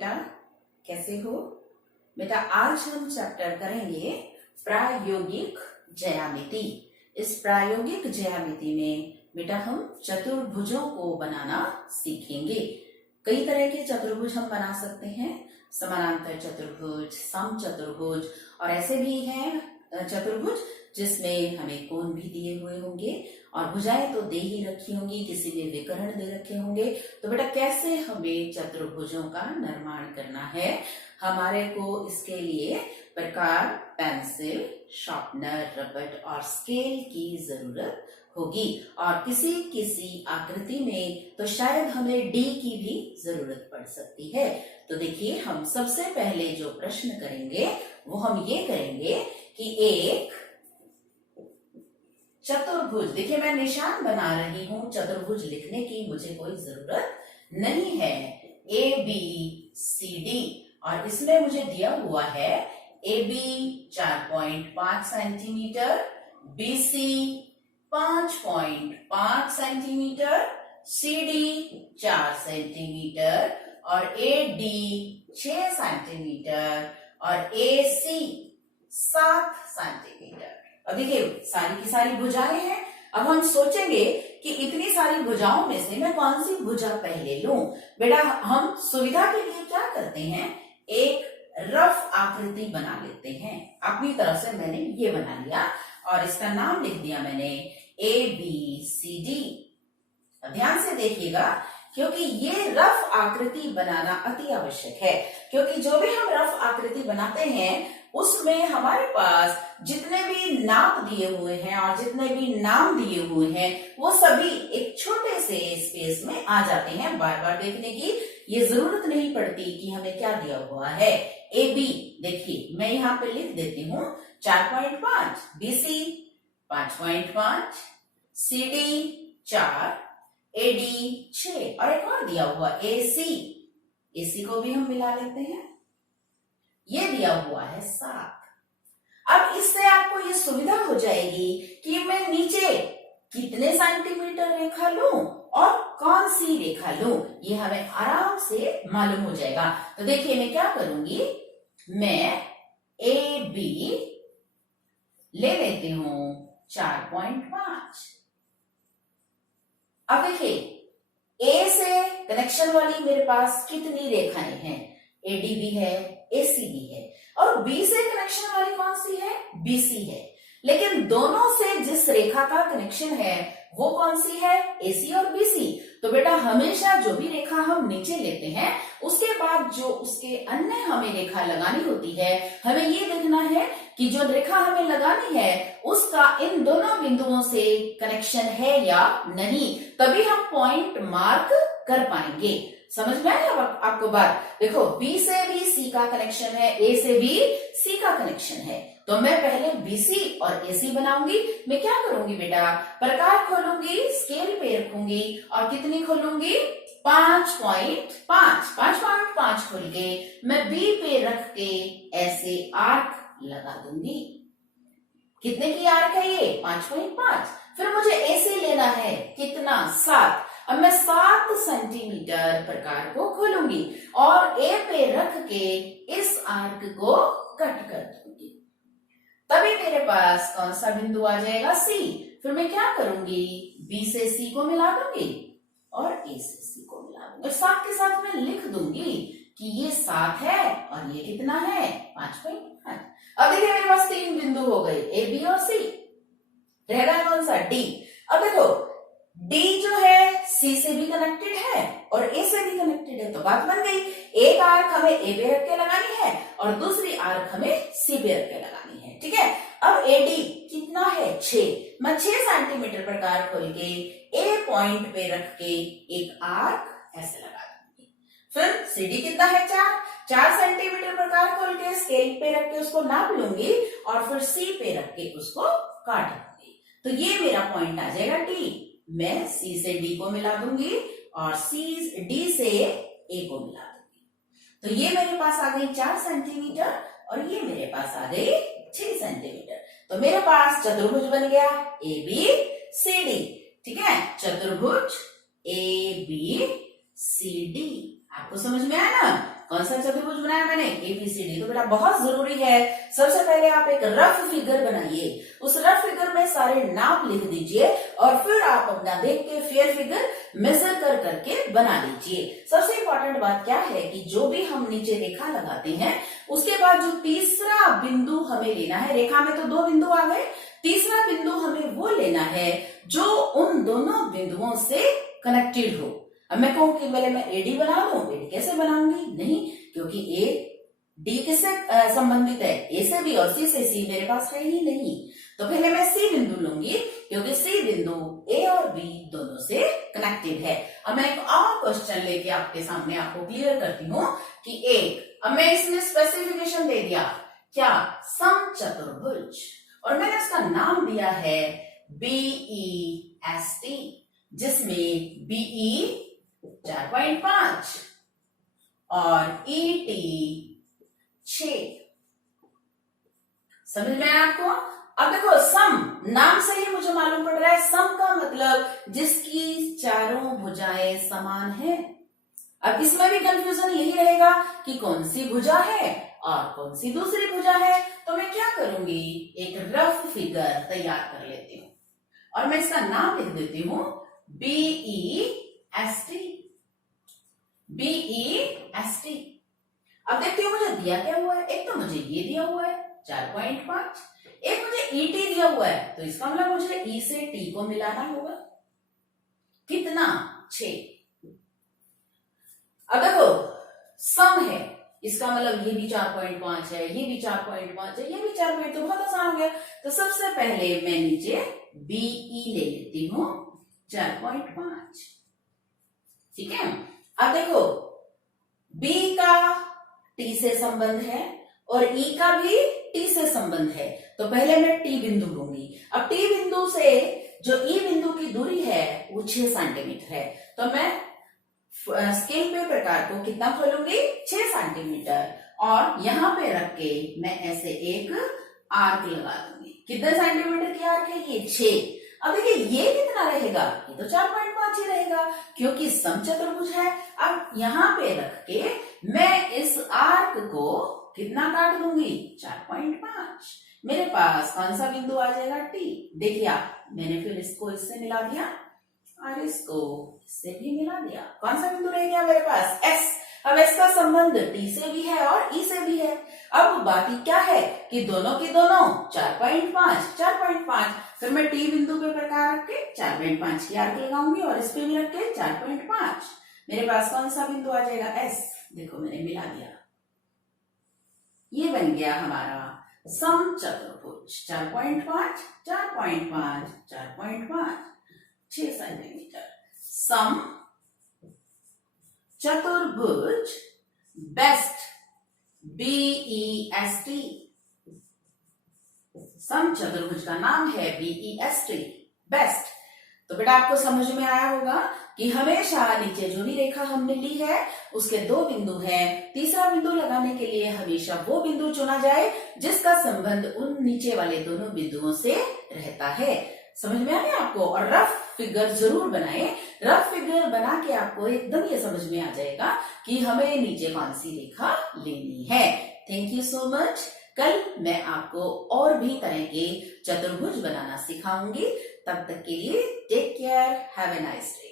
बेटा कैसे हो बेटा। आज हम चैप्टर करेंगे प्रायोगिक ज्यामिति। इस प्रायोगिक ज्यामिति में बेटा हम चतुर्भुजों को बनाना सीखेंगे। कई तरह के चतुर्भुज हम बना सकते हैं, समानांतर चतुर्भुज, समचतुर्भुज और ऐसे भी हैं चतुर्भुज जिसमें हमें कोण भी दिए हुए होंगे और भुजाएं तो दे ही रखी होंगी, किसी में विकर्ण दे रखे होंगे। तो बेटा कैसे हमें चतुर्भुजों का निर्माण करना है, हमारे को इसके लिए प्रकार, पेंसिल, शार्पनर, रबड़ और स्केल की जरूरत होगी और किसी किसी आकृति में तो शायद हमें डी की भी जरूरत पड़ सकती है। तो देखिए हम सबसे पहले जो प्रश्न करेंगे वो हम ये करेंगे कि एक चतुर्भुज, देखिए मैं निशान बना रही हूं, चतुर्भुज लिखने की मुझे कोई जरूरत नहीं है। ए बी सी डी और इसमें मुझे दिया हुआ है A B 4.5 centimetre, B C 5.5 centimetre, C D 4 centimetre और ए डी 6 सेंटीमीटर और ए सी 7 सेंटीमीटर। अब देखिए सारी की सारी भुजाएं हैं। अब हम सोचेंगे कि इतनी सारी भुजाओं में से मैं कौन सी भुजा पहले लूं। बेटा हम सुविधा के लिए क्या करते हैं, एक रफ आकृति बना लेते हैं। अपनी तरफ से मैंने ये बना लिया और इसका नाम लिख दिया मैंने ए बी सी डी। ध्यान से देखिएगा क्योंकि ये रफ आकृति बनाना अति आवश्यक है, क्योंकि जो भी हम रफ आकृति बनाते हैं उसमें हमारे पास जितने भी नाप दिए हुए हैं और जितने भी नाम दिए हुए हैं वो सभी एक छोटे से स्पेस में आ जाते हैं। बार बार देखने की ये जरूरत नहीं पड़ती कि हमें क्या दिया हुआ है। ए बी देखिए मैं यहाँ पे लिख देती हूँ 4.5, B C 5.5, C D 4, A D 6 और एक और दिया हुआ ए सी को भी हम मिला लेते हैं, ये दिया हुआ है 7। अब इससे आपको ये सुविधा हो जाएगी कि मैं नीचे कितने सेंटीमीटर रेखा लूं और कौन सी रेखा लूं, ये हमें आराम से मालूम हो जाएगा। तो देखिए मैं क्या करूंगी, मैं ए बी ले लेती हूं 4.5। अब देखिए ए से कनेक्शन वाली मेरे पास कितनी रेखाएं हैं, एडी भी है, एसी भी है और बी से कनेक्शन वाली कौन सी है, बीसी है। लेकिन दोनों से जिस रेखा का कनेक्शन है वो कौन सी है, एसी और बीसी। तो बेटा हमेशा जो भी रेखा हम नीचे लेते हैं उसके बाद जो उसके अन्य हमें रेखा लगानी होती है, हमें ये देखना है कि जो रेखा हमें लगानी है उसका इन दोनों बिंदुओं से कनेक्शन है या नहीं, तभी हम पॉइंट मार्क कर पाएंगे। समझ में आया आपको बात। देखो बी से भी सी का कनेक्शन है, ए से भी सी का कनेक्शन है, तो मैं पहले बीसी और एसी बनाऊंगी। मैं क्या करूंगी बेटा, प्रकार खोलूंगी, स्केल पे रखूंगी और कितनी खोलूंगी 5.5 खोल के मैं बी पे रख के ऐसे आर्क लगा दूंगी। कितने की आर्क है ये 5.5। फिर मुझे एसी लेना है कितना 7। अब मैं 7 सेंटीमीटर प्रकार को खोलूंगी और ए पे रख के इस आर्क को कट कर दूंगी, तभी मेरे पास कौन सा बिंदु आ जाएगा, सी। फिर मैं क्या करूंगी, बी से सी को मिला दूंगी और ए से सी को मिला दूंगी। साथ के साथ मैं लिख दूंगी कि ये 7 है और ये कितना है 5.5। अब देखिए मेरे पास 3 बिंदु हो गए, ए बी और सी। रहेगा कौन सा, डी। अब देखो डी जो है सी से भी कनेक्टेड है और ए से भी कनेक्टेड है, तो बात बन गई। एक आर्क हमें ए पे रख के लगानी है और दूसरी आर्क हमें सी पे रख के लगानी है, ठीक है। अब ए डी कितना है 6, मैं 6 सेंटीमीटर प्रकार खोल के ए पॉइंट पे रख के एक आर्क ऐसे लगा दूंगी। फिर सी डी कितना है 4 सेंटीमीटर प्रकार खोल के स्केल पे रख के उसको नाप लूंगी और फिर सी पे रख के उसको काट दूंगी। तो ये मेरा पॉइंट आ जाएगा डी। मैं सी से डी को मिला दूंगी और डी से ए को मिला दूंगी। तो ये मेरे पास आ गई 4 सेंटीमीटर और ये मेरे पास आ गई 6 सेंटीमीटर। तो मेरे पास चतुर्भुज बन गया ए बी सी डी, ठीक है। चतुर्भुज ए बी सी डी आपको समझ में आया ना। कौन सा चतुर्भुज बनाया मैंने, ABCD। तो बेटा बहुत जरूरी है, सबसे पहले आप एक रफ फिगर बनाइए, उस रफ फिगर में सारे नाप लिख दीजिए और फिर आप अपना देख के फेयर फिगर मेजर कर करके बना लीजिए। सबसे इंपॉर्टेंट बात क्या है कि जो भी हम नीचे रेखा लगाते हैं उसके बाद जो तीसरा बिंदु हमें लेना है, रेखा में तो 2 बिंदु आ गए, तीसरा बिंदु हमें वो लेना है जो उन दोनों बिंदुओं से कनेक्टेड हो। अब मैं कहूं कि पहले मैं AD बना लूं, AD कैसे बनाऊंगी, नहीं, क्योंकि AD किससे संबंधित है, A से B और C से C मेरे पास है ही नहीं। तो पहले मैं C बिंदु लूंगी क्योंकि C बिंदु A और B दोनों से कनेक्टेड है। अब मैं एक और क्वेश्चन लेके आपके सामने आपको क्लियर करती हूँ कि अब मैं इसमें स्पेसिफिकेशन दे दिया, क्या, समचतुर्भुज, और मैंने उसका नाम दिया है BEST, जिसमें BE 4.5 और ET 6। समझ में आया आपको? अब देखो सम, नाम से ही मुझे मालूम पड़ रहा है सम का मतलब जिसकी चारों भुजाएं समान है। अब इसमें भी कंफ्यूजन यही रहेगा कि कौन सी भुजा है और कौन सी दूसरी भुजा है। तो मैं क्या करूंगी, एक रफ फिगर तैयार कर लेती हूँ और मैं इसका नाम लिख देती हूँ BEST। BEST। अब देखती हूँ मुझे दिया क्या हुआ है, एक तो मुझे ये दिया हुआ है 4.5, एक मुझे ET दिया हुआ है, तो इसका मतलब मुझे E से T को मिलाना होगा, कितना, 6। अब देखो सम है, इसका मतलब ये भी 4.5 है, ये भी 4.5 है, ये भी 4.5, तो बहुत आसान हो गया। तो सबसे पहले मैं नीचे BE ले लेती हूँ 4.5, ठीक है। अब देखो B का T से संबंध है और E का भी T से संबंध है, तो पहले मैं T बिंदु लूंगी। अब T बिंदु से जो E बिंदु की दूरी है वो 6 सेंटीमीटर है, तो मैं स्केल पे प्रकार को कितना खोलूंगी, 6 सेंटीमीटर, और यहाँ पे रख के मैं ऐसे एक आर्क लगा दूंगी। कितने सेंटीमीटर की आर्क है, ये 6। अब देखिए ये कितना रहेगा, ये तो 4.5 ही रहेगा क्योंकि समचतुर्भुज है। अब यहाँ पे रख के मैं इस आर्क को कितना काट दूंगी, 4.5। मेरे पास कौन सा बिंदु आ जाएगा, T। देखिए आप, मैंने फिर इसको इससे मिला दिया और इसको इससे भी मिला दिया, कौन सा बिंदु रह गया मेरे पास, S। अब S का संबंध T से भी है और E से भी है। अब बाकी क्या है कि दोनों की दोनों 4.5, फिर मैं T बिंदु पे प्रकार रख के 4.5 की आर्क लगाऊंगी और इस पे भी रख के 4.5। मेरे पास कौन सा बिंदु आ जाएगा, S। देखो मैंने मिला दिया, ये बन गया हमारा समचतुर्भुज। 4.5, 4.5, 4.5, 6 सेंटीमीटर, सम चतुर्भुज बेस्ट, BEST। सम चतुर्भुज का नाम है BEST, बेस्ट। तो बेटा आपको समझ में आया होगा कि हमेशा नीचे जो भी रेखा हमने ली है उसके 2 बिंदु हैं, तीसरा बिंदु लगाने के लिए हमेशा वो बिंदु चुना जाए जिसका संबंध उन नीचे वाले दोनों बिंदुओं से रहता है। समझ में आ गया आपको? और रफ फिगर जरूर बनाएं, रफ फिगर बना के आपको एकदम ये समझ में आ जाएगा कि हमें नीचे कौन सी रेखा लेनी है। Thank you so much. कल मैं आपको और भी तरह के चतुर्भुज बनाना सिखाऊंगी। तब तक के लिए take care, have a nice day.